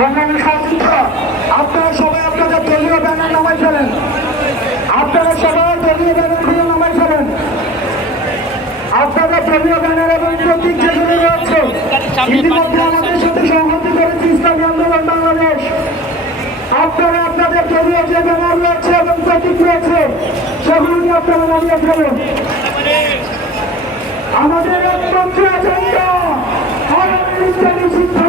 সংগ্রামী সহযোগিতা, আপনারা সবাই আপনাদের দলীয় ব্যানার নামাই ফেলেন। আপনারা সবাই দলীয় ব্যানারগুলো নামাই ফেলেন। আপনাদের দলীয় ব্যানার এবং প্রতীক যেগুলো রয়েছে, ইতিমধ্যে আমাদের সাথে সংহতি করেছে ইসলামী আন্দোলন বাংলাদেশ। আপনারা আপনাদের দলীয় যে ব্যানার রয়েছে এবং প্রতীক রয়েছে সেগুলোকে আপনারা নামিয়ে ফেলুন। আমাদের একমাত্র এজেন্ডা ইসলামী শিক্ষা